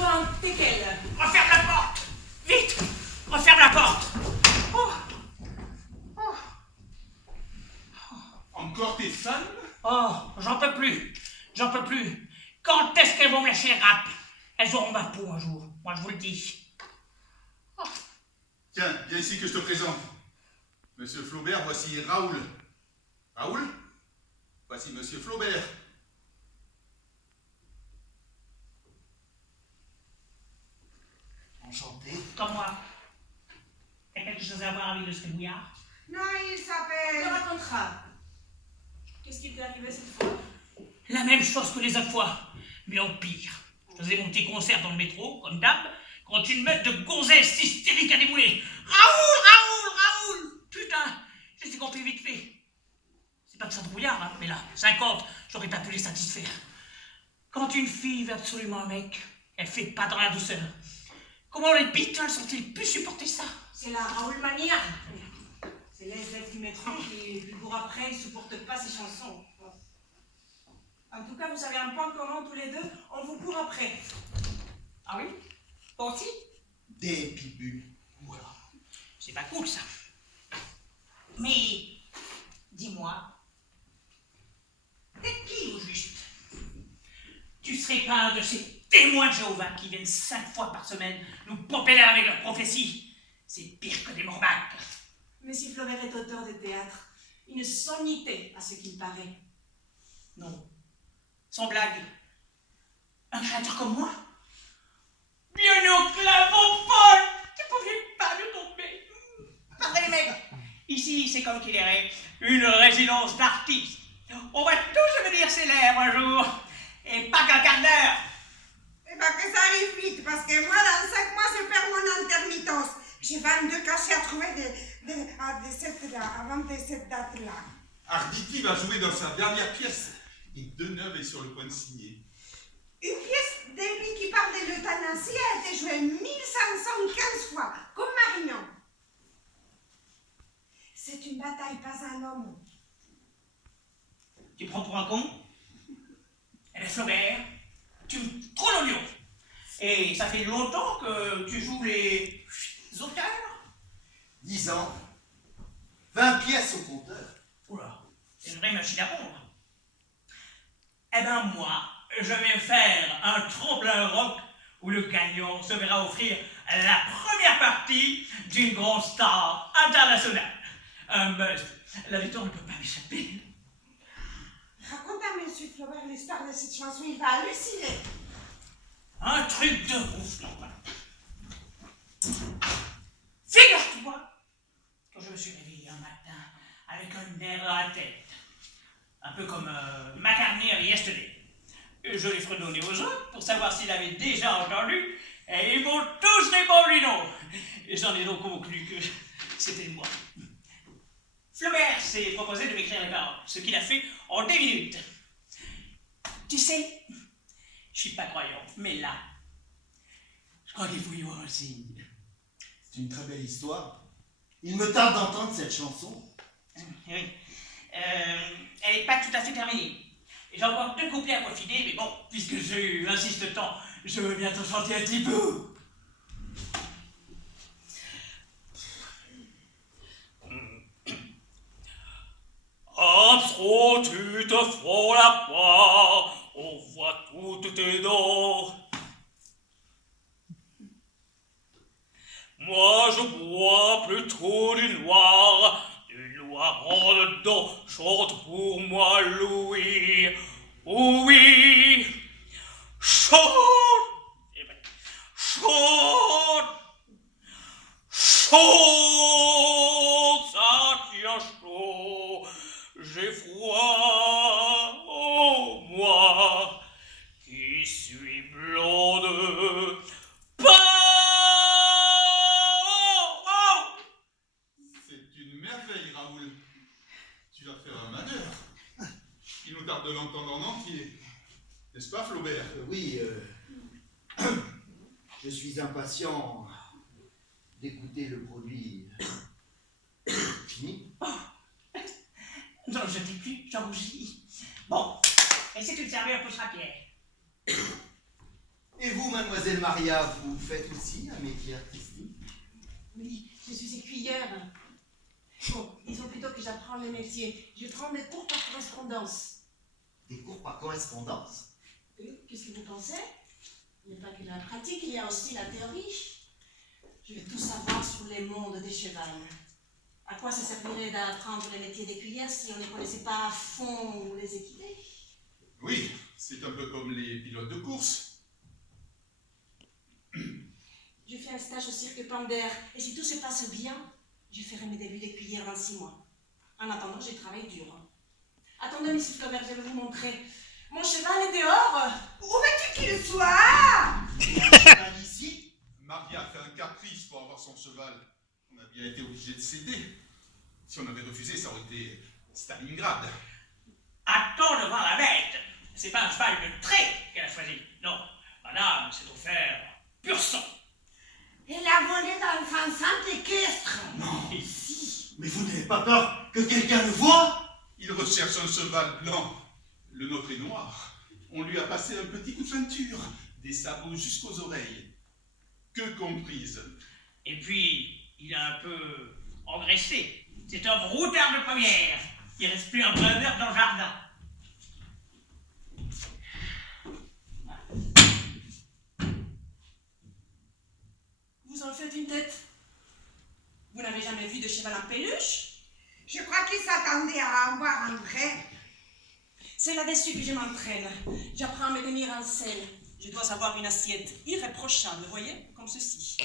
Quand t'es quelle? Referme la porte! Vite! Referme la porte! Oh. Oh. Encore tes femmes? Oh, j'en peux plus. J'en peux plus. Quand est-ce qu'elles vont me lâcher les râpes? Elles auront ma peau un jour, moi je vous le dis. Oh. Tiens, viens ici que je te présente. Monsieur Flaubert, voici Raoul. Raoul? Voici Monsieur Flaubert. Enchanté. Comme moi. T'as quelque chose à voir avec le Scribouillard? Non, il s'appelle... Tu raconteras. Qu'est-ce qui t'est arrivé cette fois? La même chose que les autres fois, mais en pire. Je faisais mon petit concert dans le métro, comme d'hab, quand une meute de gonzesses hystériques a déboulé. Raoul, Raoul, Raoul! Putain, je les ai compris vite fait. C'est pas de ça de brouillard, hein, mais là, 50, j'aurais pas pu les satisfaire. Quand une fille veut absolument un mec, elle fait pas dans la douceur. Comment les Beatles ont-ils pu supporter ça? C'est la Raoul Mania. C'est les SF du métro qui lui courent après, ils supportent pas ses chansons. En tout cas, vous avez un point commun tous les deux, on vous court après. Ah oui? Toi aussi? Des pibules. Voilà. C'est pas cool, ça. Mais, dis-moi, t'es qui au juste? Tu serais pas un de ces témoins de Jéhovah qui viennent 5 fois par semaine nous pomper l'air avec leurs prophéties? C'est pire que des morbacs. Monsieur Flaubert est auteur de théâtre. Une sommité, à ce qu'il paraît. Non. Sans blague. Un créateur comme moi? Bien au clavon folle! Tu pouvais pas me tomber. Parlez les mecs. Ici, c'est comme qu'il irait. Une résidence d'artistes. On va tous devenir célèbres un jour. Et pas qu'un quart d'heure. Eh ben que ça arrive vite, parce que moi, dans 5 mois, je perds mon intermittence. J'ai 22 cachets à trouver avant de cette date-là. Arditi va jouer dans sa dernière pièce. Et Deneuve est sur le point de signer. Une pièce d'Élie qui parle de l'euthanasie a été jouée 1515 fois, comme Marignan. C'est une bataille, pas un homme. Tu me prends pour un con? Eh bien, Flaubert, tu me trous l'oignon. Et ça fait longtemps que tu joues les auteurs? 10 ans. 20 pièces au compteur. Oula, c'est une vraie machine à pondre. Eh ben moi, je vais faire un tremplin rock où le gagnant se verra offrir la première partie d'une grande star internationale. Un must. La victoire ne peut pas m'échapper. Raconte à M. Flaubert l'histoire de cette chanson, il va halluciner. Un truc de ouf, non, voilà. Figure-toi que je me suis réveillé un matin avec un nerf à la tête. Un peu comme McCartney et Yesterday. Je l'ai fredonné aux autres pour savoir s'ils l'avaient déjà entendu, et ils m'ont tous répondu non. Et j'en ai donc conclu que c'était moi. Flaubert s'est proposé de m'écrire les paroles, ce qu'il a fait en 10 minutes. Tu sais, je suis pas croyant, mais là, je crois qu'il faut y voir un signe. C'est une très belle histoire. Il me tarde d'entendre cette chanson. Oui. Elle n'est pas tout à fait terminée. J'ai encore 2 couplets à peaufiner, mais bon, puisque je insiste tant, je veux bien t'en chanter un petit peu. Absro, tu te frôles la part, on voit toutes tes dents. Moi je bois plutôt du noir en dedans, chante pour moi Louis. Oh oui, chante, chante, chante, ça tient chaud, j'ai froid, oh moi, qui suis blonde, C'est une merveille, Raoul. Tu vas faire un manœuvre. Il nous tarde de l'entendre en entier. N'est-ce pas, Flaubert? Oui, je suis impatient d'écouter le produit fini. Non, je dis plus, j'en rougis. Bon, et si tu te servais un peu sur la pierre? Et Et vous, mademoiselle Maria, vous faites aussi un métier artistique? Oui, je suis écuyère. Bon, disons plutôt que j'apprends le métier. Je prends des cours par correspondance. Des cours par correspondance? Qu'est-ce que vous pensez? Il n'y a pas que la pratique, il y a aussi la théorie. Je veux tout savoir sur les mondes des chevals. À quoi ça servirait d'apprendre le métier d'écuyère si on ne connaissait pas à fond les équidés? Oui, c'est un peu comme les pilotes de course. Je fais un stage au cirque Pander, et si tout se passe bien, je ferai mes débuts d'écuyère dans 6 mois. En attendant, je travaille dur. Attendez, Mrs. Flaubert, je vais vous montrer. Mon cheval est dehors. Où veux-tu qu'il soit? Un cheval ici? Maria a fait un caprice pour avoir son cheval. On a bien été obligé de céder. Si on avait refusé, ça aurait été Stalingrad. Attends de voir la bête. C'est pas un cheval de trait qu'elle a choisi. Non, madame, c'est offert pur sang. Elle a volé dans un centre équestre. Non. Et si? Mais vous n'avez pas peur que quelqu'un le voie? Il recherche un cheval blanc. Le nôtre est noir. On lui a passé un petit coup de peinture, des sabots jusqu'aux oreilles. Que comprise. Et puis, il a un peu engraissé. C'est un broutard de première. Il reste plus un brin d'herbe dans le jardin. Vous en faites une tête. Vous n'avez jamais vu de cheval en peluche? Je crois qu'il s'attendait à en voir un vrai. C'est là-dessus que je m'entraîne. J'apprends à me tenir en selle. Je dois avoir une assiette irréprochable, vous voyez, comme ceci.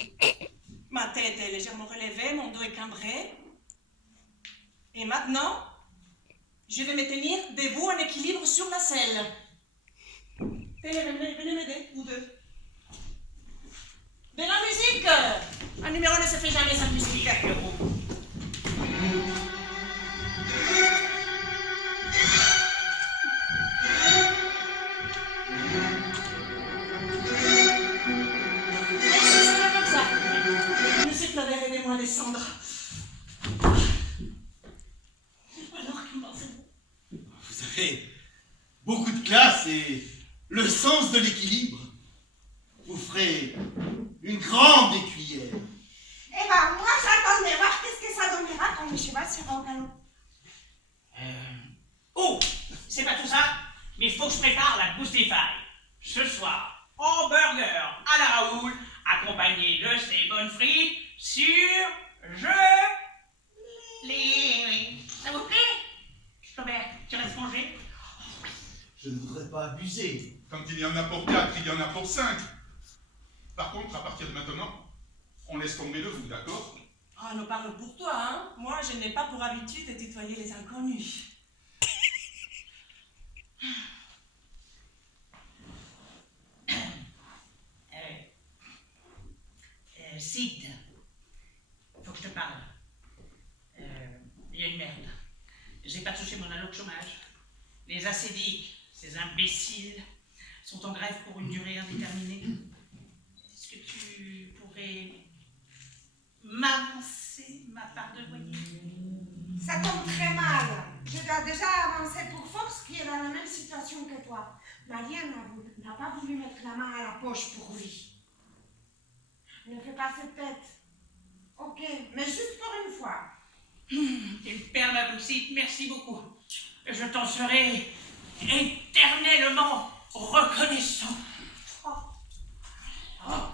Ma tête est légèrement relevée, mon dos est cambré. Et maintenant, je vais me tenir debout en équilibre sur la selle. Venez m'aider, vous deux. De la musique! Un numéro ne se fait jamais sans musique. Monsieur Flaubert, aidez-moi à descendre. Alors, comment c'est? Vous avez beaucoup de classe et le sens de l'équilibre. Vous ferez une grande écuyère. Eh ben, moi, j'attendais voir qu'est-ce que ça donnera quand le cheval sera au galop. Oh, c'est pas tout ça, mais il faut que je prépare la boostify. Ce soir, hamburger à la Raoul, accompagné de ces bonnes frites sur les... Ça vous plaît? Flaubert, tu restes manger? Je ne voudrais pas abuser. Quand il y en a pour 4, il y en a pour 5. Par contre, à partir de maintenant, on laisse tomber le vous, d'accord? Ah, nous parle pour toi, hein? Moi, je n'ai pas pour habitude de tutoyer les inconnus. Sid, faut que je te parle. Il y a une merde. J'ai pas touché mon alloc chômage. Les acédiques, ces imbéciles, sont en grève pour une durée indéterminée. Est-ce que tu pourrais m'avancer ma part de loyer? Ça tombe très mal. Je dois déjà avancer pour Fox qui est dans la même situation que toi. Maria n'a pas voulu mettre la main à la poche pour lui. Ne fais pas cette tête. Ok, mais juste pour une fois. Tu me perds ma boussite, merci beaucoup. Je t'en serai éternellement reconnaissant. Oh. Oh.